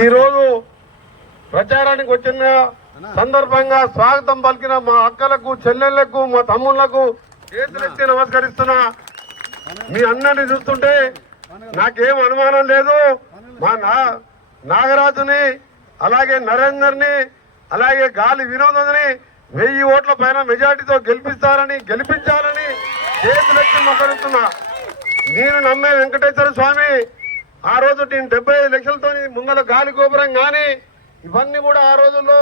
ఈరోజు ప్రచారానికి వచ్చిన సందర్భంగా స్వాగతం పలికిన మా అక్కలకు చెల్లెళ్ళకు మా తమ్ముళ్ళకు చేతులెత్తి నమస్కరిస్తున్నా. మీ అన్నని చూస్తుంటే నాకేం అనుమానం లేదు. మా నా నాగరాజుని అలాగే నరేందర్ని అలాగే గాలి వినోదని వెయ్యి ఓట్ల పైన మెజార్టీతో గెలిపిస్తారని గెలిపించాలని చేతులెత్తి మొక్కరిస్తున్నా. నేను నమ్మే వెంకటేశ్వర స్వామి ఆ రోజు నేను డెబ్బై ఐదు లక్షలతో ముందల గాలి గోపురం కానీ ఇవన్నీ కూడా ఆ రోజుల్లో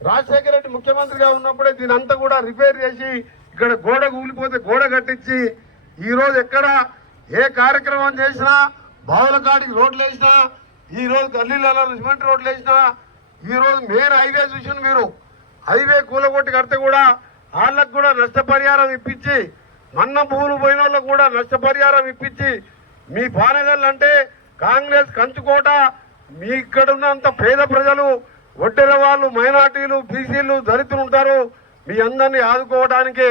రాజశేఖర రెడ్డి ముఖ్యమంత్రిగా ఉన్నప్పుడే దీని అంతా కూడా రిపేర్ చేసి ఇక్కడ గోడ కూలిపోతే గోడ కట్టించి ఈరోజు ఎక్కడ ఏ కార్యక్రమం చేసినా బావుల కాడికి రోడ్లు వేసినా ఈ రోజు గల్లీలలో సిమెంట్ రోడ్లు వేసినా ఈరోజు మెయిన్ హైవే చూసిన మీరు. హైవే కూలగొట్టి కడితే కూడా వాళ్ళకు కూడా నష్టపరిహారం ఇప్పించి మన్న భూములు పోయిన వాళ్ళకు కూడా నష్టపరిహారం ఇప్పించి మీ పానగల్ అంటే కాంగ్రెస్ కంచుకోట మీ ఇక్కడ ఉన్నంత పేద ప్రజలు ఒడ్డెల వాళ్ళు మైనార్టీలు బీసీలు దళితులు ఉంటారు. మీ అందరినీ ఆదుకోవడానికి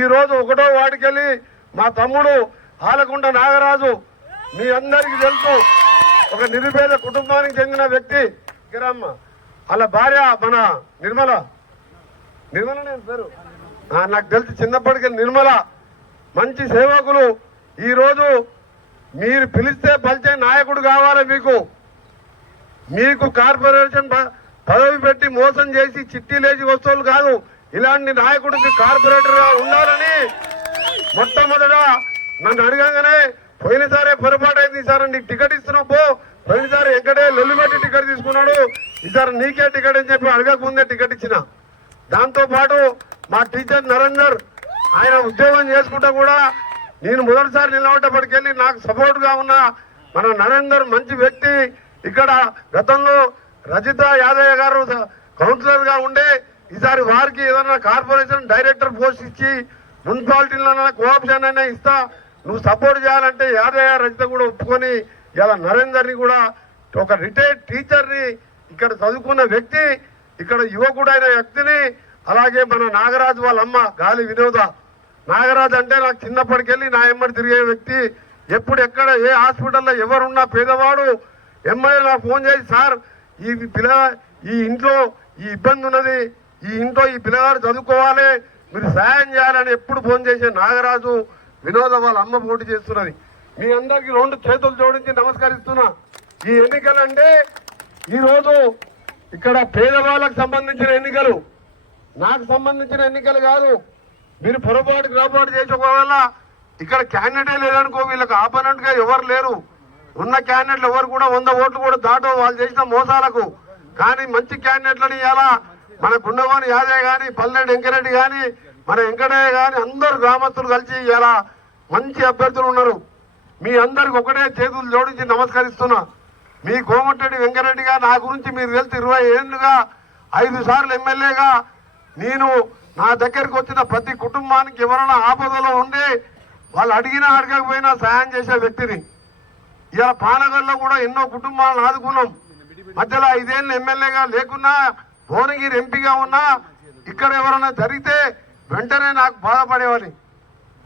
ఈరోజు ఒకటో వాటికెళ్ళి మా తమ్ముడు ఆలకుంట నాగరాజు మీ అందరికీ తెలుసు ఒక నిరుపేద కుటుంబానికి చెందిన వ్యక్తి. గిరమ్మ వాళ్ళ భార్య మన నిర్మల. నిర్మల నేను పేరు? నాకు తెలిసి చిన్నప్పటికీ నిర్మల. మంచి సేవకులు. ఈరోజు మీరు పిలిస్తే పలిచే నాయకుడు కావాలి మీకు. మీకు కార్పొరేషన్ ప- పదవి పెట్టి మోసం చేసి చిట్టీలేసి వస్తువులు కాదు. ఇలాంటి నాయకుడికి కార్పొరేటర్గా ఉండాలని మొట్టమొదట నన్ను అడగగానే పోయినసారే పొరపాటు అయింది సార్ నీకు టికెట్ ఇస్తున్నప్పుడు పోయినసారి ఎక్కడే లొల్లిపెట్టి టికెట్ తీసుకున్నాడు. ఈసారి నీకే టికెట్ అని చెప్పి అడగక ముందే టికెట్ ఇచ్చిన. దాంతో పాటు మా టీచర్ నరేందర్ ఆయన ఉద్యోగం చేసుకుంటా కూడా నేను మొదటిసారి నిలబడ్డప్పటికెళ్ళి నాకు సపోర్ట్గా ఉన్న మన నరేందర్ మంచి వ్యక్తి. ఇక్కడ గతంలో రజిత యాదయ్య గారు కౌన్సిలర్గా ఉండే ఈసారి వారికి ఏదైనా కార్పొరేషన్ డైరెక్టర్ పోస్ట్ ఇచ్చి మున్సిపాలిటీలో కోఆప్షన్ అయినా ఇస్తా. నువ్వు సపోర్ట్ చేయాలంటే యాదయ్య రజిత కూడా ఒప్పుకొని ఇలా నరేందర్ని కూడా ఒక రిటైర్డ్ టీచర్ని ఇక్కడ చదువుకున్న వ్యక్తి ఇక్కడ యువకుడైన వ్యక్తిని అలాగే మన నాగరాజు వాళ్ళ అమ్మ గాలి వినోద నాగరాజు అంటే నాకు చిన్నప్పటికెళ్ళి నా ఎమ్మడి తిరిగే వ్యక్తి. ఎప్పుడు ఎక్కడ ఏ హాస్పిటల్లో ఎవరున్నా పేదవాడు. ఎమ్మెల్యే నాకు ఫోన్ చేసి సార్ ఈ పిల్ల ఈ ఇంట్లో ఈ ఇబ్బంది ఉన్నది. ఈ ఇంట్లో ఈ పిల్లగాడు చదువుకోవాలి. మీరు సాయం చేయాలని ఎప్పుడు ఫోన్ చేసే నాగరాజు వినోద వాళ్ళ అమ్మ పోటీ చేస్తున్నది. మీ అందరికీ రెండు చేతులు జోడించి నమస్కరిస్తున్నా. ఈ ఎన్నికలంటే ఈరోజు ఇక్కడ పేదవాళ్ళకు సంబంధించిన ఎన్నికలు. నాకు సంబంధించిన ఎన్నికలు కాదు. మీరు పొరపాటు గ్రాపాటు చేసి ఒకవేళ ఇక్కడ క్యాండిడేటే లేదనుకో వీళ్ళకి ఆపోనెంట్గా ఎవరు లేరు. ఉన్న క్యాండిడేట్లు ఎవరు కూడా వంద ఓట్లు కూడా దాటో వాళ్ళు చేసిన మోసాలకు. కానీ మంచి క్యాండిడేట్లని ఇలా మన గుండవాణి యాదయ్య గాని పల్లెడు వెంకరెడ్డి గాని మన వెంకటయ్య గాని అందరు గ్రామస్తులు కలిసి ఇలా మంచి అభ్యర్థులు ఉన్నారు. మీ అందరికి ఒకటే చేతులు జోడించి నమస్కరిస్తున్నా. మీ కోమటిరెడ్డి వెంకరెడ్డిగా నా గురించి మీరు తెలిసి ఇరవై ఏళ్ళుగా ఐదు సార్లు ఎమ్మెల్యేగా నేను నా దగ్గరకు వచ్చిన ప్రతి కుటుంబానికి ఎవరైనా ఆపదలో ఉండి వాళ్ళు అడిగినా అడగకపోయినా సాయం చేసే వ్యక్తిని. ఇలా పానగర్లో కూడా ఎన్నో కుటుంబాలను ఆదుకున్నాం. మధ్యలో ఐదేళ్ళు ఎమ్మెల్యేగా లేకున్నా భువనగిరి ఎంపీగా ఉన్నా ఇక్కడ ఎవరైనా జరిగితే వెంటనే నాకు బాధపడేవాడిని.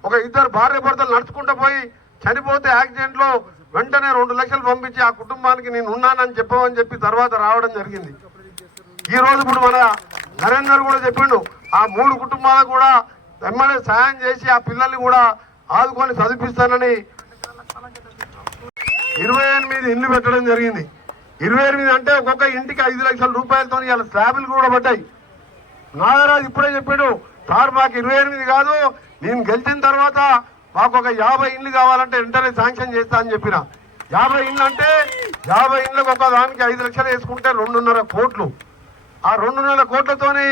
ఒక ఇద్దరు భార్య భర్తలు నడుచుకుంటూ పోయి చనిపోతే యాక్సిడెంట్లో వెంటనే రెండు లక్షలు పంపించి ఆ కుటుంబానికి నేను ఉన్నానని చెప్పమని చెప్పి తర్వాత రావడం జరిగింది. ఈ రోజు ఇప్పుడు మన నరేందర్ కూడా చెప్పిండు ఆ మూడు కుటుంబాలకు కూడా వెంబడే సాయం చేసి ఆ పిల్లల్ని కూడా ఆదుకొని చదివిస్తానని ఇరవై ఎనిమిది ఇల్లు పెట్టడం జరిగింది. ఇరవై ఎనిమిది అంటే ఒక్కొక్క ఇంటికి ఐదు లక్షల రూపాయలతో ఇలా స్లాబులు కూడా పడ్డాయి. నాగరాజు ఇప్పుడే చెప్పాడు సార్ మాకు ఇరవై ఎనిమిది కాదు నేను గెలిచిన తర్వాత మాకు ఒక యాభై ఇండ్లు కావాలంటే వెంటనే శాంక్షన్ చేస్తా అని చెప్పిన. యాభై ఇండ్లు అంటే యాభై ఇండ్లకు ఒక దానికి ఐదు లక్షలు వేసుకుంటే రెండున్నర కోట్లు. ఆ రెండున్నర కోట్లతోని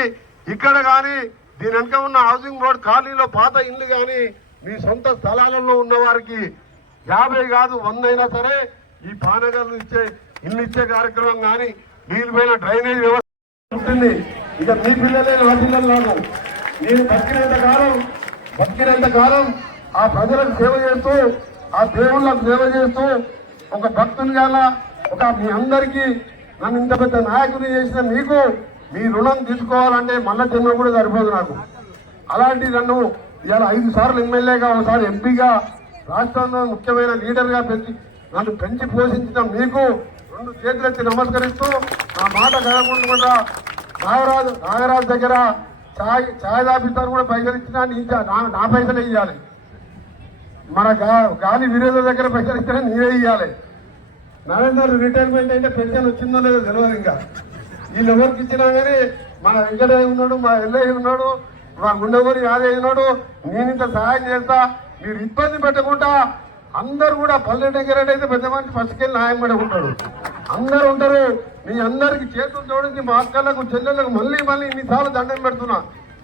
ఇక్కడ కానీ దీని వెనక ఉన్న హౌసింగ్ బోర్డ్ ఖాళీలో పాత ఇల్లు కానీ మీ సొంత స్థలాలలో ఉన్న వారికి యాభై కాదు వంద అయినా సరే ఈ పానగర్లు ఇచ్చే ఇల్లు ఇచ్చే కార్యక్రమం కానీ దీనిపైన డ్రైనేజ్ వ్యవస్థ ఉంటుంది. ఇక మీ పిల్లలే నా పిల్లలు నేను బతికినంత కాలం బతికినంత కాలం ఆ ప్రజలకు సేవ చేస్తూ ఆ దేవుళ్ళకు సేవ చేస్తూ ఒక భక్తుని గల ఒక మీ అందరికీ నన్ను ఇంత పెద్ద నాయకుని చేసిన మీకు మీ రుణం తీసుకోవాలంటే మళ్ళా జన్మ కూడా సరిపోదు నాకు. అలాంటి నన్ను ఇవాళ ఐదు సార్లు ఎమ్మెల్యేగా ఒకసారి ఎంపీగా రాష్ట్రంలో ముఖ్యమైన లీడర్గా పెంచి నన్ను పెంచి పోషించిన మీకు రెండు చేతులెత్తి నమస్కరిస్తూ నా మాట కలగకుండా నాగరాజు నాగరాజు దగ్గర ఛాయ్ ఛాయ్ తాపిస్తారు కూడా పైసలు ఇచ్చినా నీ నా నా పైసలే ఇవ్వాలి మన గా- గాలి విరోధ దగ్గర పైసలు ఇచ్చినా నీవే ఇవ్వాలి నరేందర్ రిటైర్మెంట్ అయితే పెన్షన్ వచ్చిందో లేదో తెలియదు ఇంకా. వీళ్ళు ఎవరికి ఇచ్చినా కానీ మన వెంకటయ్య ఉన్నాడు మా ఎల్లయ్య ఉన్నాడు మా గుండెవరి యాదయ్య ఉన్నాడు నేను ఇంత సహాయం చేస్తా మీరు ఇబ్బంది పెట్టకుండా అందరు కూడా పల్లె దగ్గర అయితే పెద్ద మనిషి పసుకెళ్ళి న్యాయం పడుకుంటాడు. అందరు ఉంటారు మీ అందరికి చేతులు జోడించి మా అక్కలకు చెల్లెళ్ళకు మళ్ళీ మళ్ళీ ఇన్నిసార్లు దండం పెడుతున్నా.